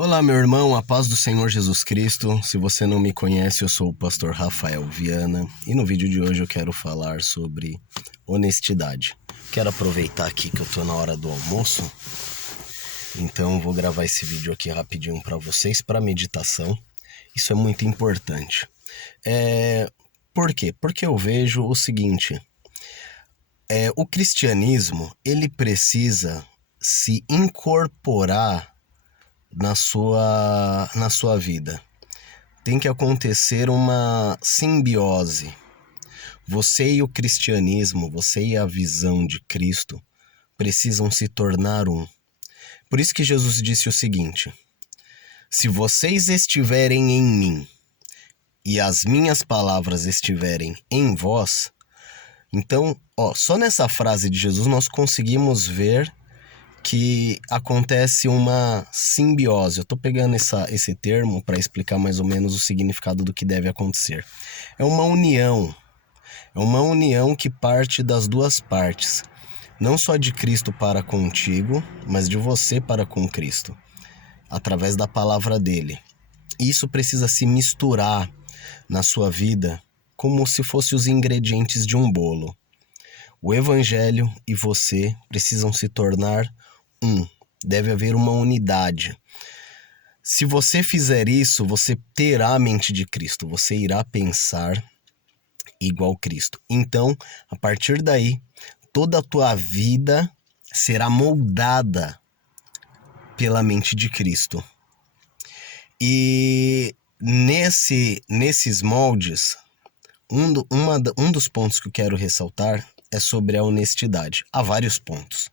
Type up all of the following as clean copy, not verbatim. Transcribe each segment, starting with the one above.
Olá, meu irmão, a paz do Senhor Jesus Cristo. Se você não me conhece, eu sou o pastor Rafael Viana e no vídeo de hoje eu quero falar sobre honestidade. Quero aproveitar aqui que eu tô na hora do almoço, então vou gravar esse vídeo aqui rapidinho para vocês, para meditação. Isso é muito importante. Por quê? Porque eu vejo o seguinte, o cristianismo, ele precisa se incorporar na sua vida. Tem que acontecer uma simbiose. Você e o cristianismo, você e a visão de Cristo precisam se tornar um. Por isso que Jesus disse o seguinte: se vocês estiverem em mim e as minhas palavras estiverem em vós, então, só nessa frase de Jesus nós conseguimos ver que acontece uma simbiose. Eu estou pegando esse termo para explicar mais ou menos o significado do que deve acontecer. É uma união que parte das duas partes, não só de Cristo para contigo, mas de você para com Cristo, através da palavra dele. Isso precisa se misturar na sua vida como se fossem os ingredientes de um bolo. O Evangelho e você precisam se tornar um. Deve haver uma unidade. Se você fizer isso, você terá a mente de Cristo. Você irá pensar igual Cristo. Então, a partir daí, toda a tua vida será moldada pela mente de Cristo. E nesses moldes, um dos pontos que eu quero ressaltar é sobre a honestidade. Há vários pontos.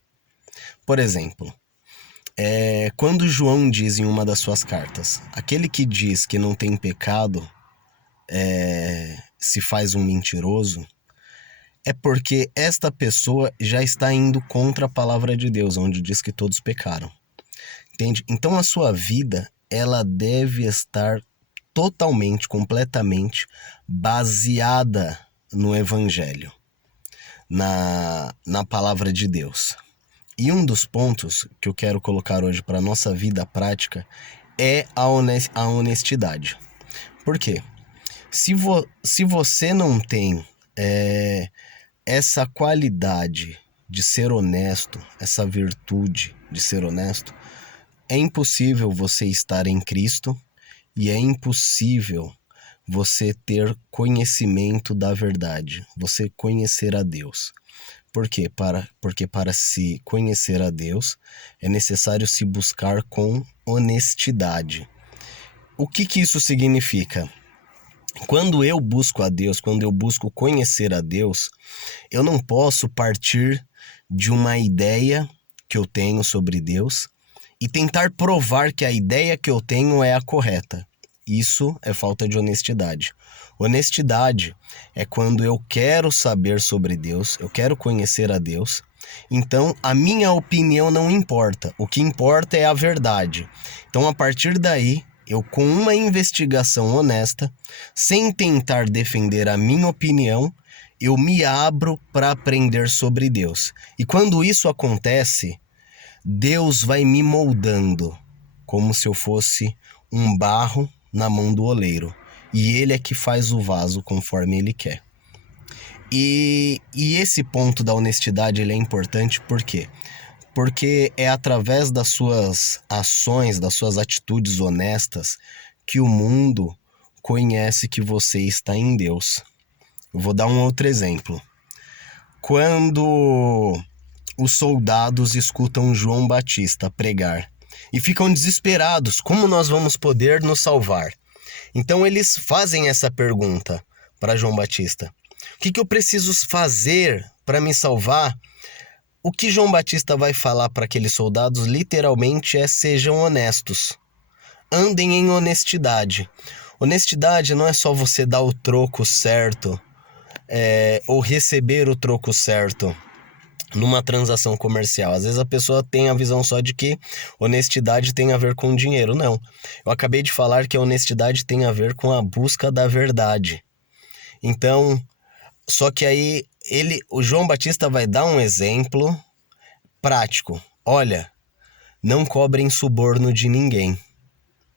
Por exemplo, quando João diz em uma das suas cartas, aquele que diz que não tem pecado se faz um mentiroso, é porque esta pessoa já está indo contra a palavra de Deus, onde diz que todos pecaram. Entende? Então a sua vida, ela deve estar totalmente, completamente baseada no Evangelho, na palavra de Deus. E um dos pontos que eu quero colocar hoje para a nossa vida prática é a honestidade. Por quê? Se você não tem essa qualidade de ser honesto, essa virtude de ser honesto, é impossível você estar em Cristo e é impossível você ter conhecimento da verdade, você conhecer a Deus. Por quê? Porque para se conhecer a Deus é necessário se buscar com honestidade. O que isso significa? Quando eu busco a Deus, quando eu busco conhecer a Deus, eu não posso partir de uma ideia que eu tenho sobre Deus e tentar provar que a ideia que eu tenho é a correta. Isso é falta de honestidade. Honestidade é quando eu quero saber sobre Deus, eu quero conhecer a Deus, então a minha opinião não importa, o que importa é a verdade. Então, a partir daí, eu, com uma investigação honesta, sem tentar defender a minha opinião, eu me abro para aprender sobre Deus. E quando isso acontece, Deus vai me moldando como se eu fosse um barro na mão do oleiro. E ele é que faz o vaso conforme ele quer. E esse ponto da honestidade ele é importante por quê? Porque é através das suas ações, das suas atitudes honestas, que o mundo conhece que você está em Deus. Eu vou dar um outro exemplo. Quando os soldados escutam João Batista pregar e ficam desesperados, como nós vamos poder nos salvar? Então eles fazem essa pergunta para João Batista: o que eu preciso fazer para me salvar? O que João Batista vai falar para aqueles soldados literalmente é: sejam honestos, andem em honestidade. Honestidade não é só você dar o troco certo ou receber o troco certo numa transação comercial. Às vezes a pessoa tem a visão só de que honestidade tem a ver com dinheiro. Não. Eu acabei de falar que a honestidade tem a ver com a busca da verdade. Então, só que aí o João Batista vai dar um exemplo prático. Olha, não cobrem suborno de ninguém.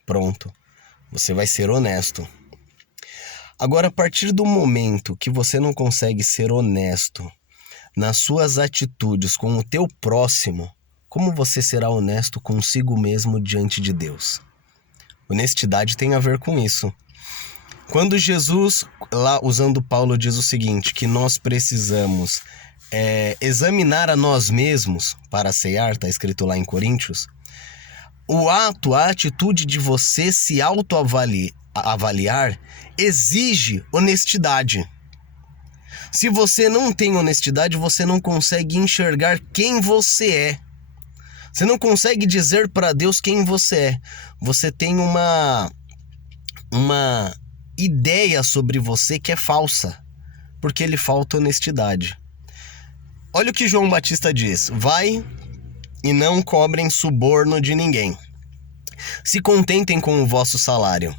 Pronto. Você vai ser honesto. Agora, a partir do momento que você não consegue ser honesto nas suas atitudes com o teu próximo, como você será honesto consigo mesmo diante de Deus? Honestidade tem a ver com isso. Quando Jesus, lá usando Paulo, diz o seguinte, que nós precisamos examinar a nós mesmos para ceiar, está escrito lá em Coríntios, a atitude de você se autoavaliar exige honestidade. Se você não tem honestidade, você não consegue enxergar quem você é. Você não consegue dizer para Deus quem você é. Você tem uma ideia sobre você que é falsa, porque lhe falta honestidade. Olha o que João Batista diz: vai e não cobrem suborno de ninguém. Se contentem com o vosso salário.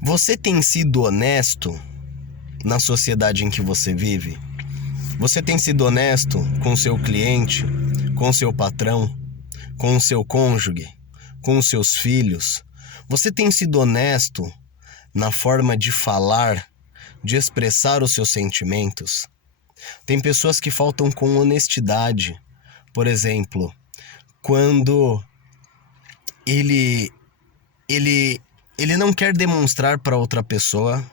Você tem sido honesto na sociedade em que você vive? Você tem sido honesto com o seu cliente, com o seu patrão, com o seu cônjuge, com os seus filhos? Você tem sido honesto na forma de falar, de expressar os seus sentimentos? Tem pessoas que faltam com honestidade. Por exemplo, quando ele não quer demonstrar para outra pessoa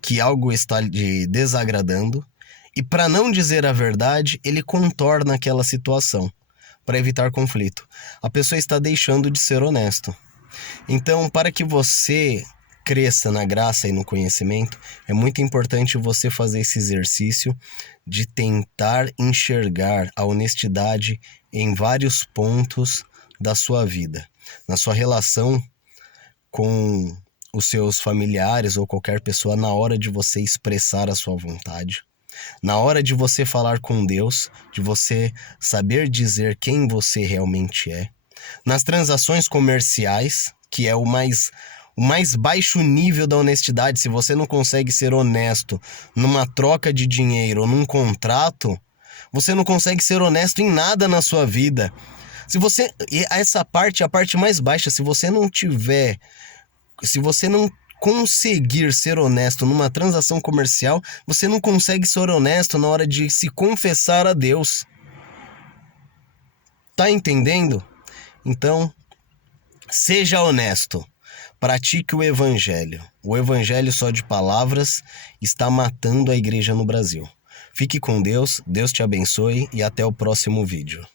que algo está lhe desagradando, e para não dizer a verdade, ele contorna aquela situação para evitar conflito. A pessoa está deixando de ser honesto. Então, para que você cresça na graça e no conhecimento, é muito importante você fazer esse exercício de tentar enxergar a honestidade em vários pontos da sua vida. Na sua relação com os seus familiares ou qualquer pessoa, na hora de você expressar a sua vontade, na hora de você falar com Deus, de você saber dizer quem você realmente é, nas transações comerciais, que é o mais baixo nível da honestidade. Se você não consegue ser honesto numa troca de dinheiro ou num contrato, você não consegue ser honesto em nada na sua vida. Essa parte é a parte mais baixa. Se você não conseguir ser honesto numa transação comercial, você não consegue ser honesto na hora de se confessar a Deus. Tá entendendo? Então, seja honesto. Pratique o evangelho. O evangelho só de palavras está matando a igreja no Brasil. Fique com Deus, Deus te abençoe e até o próximo vídeo.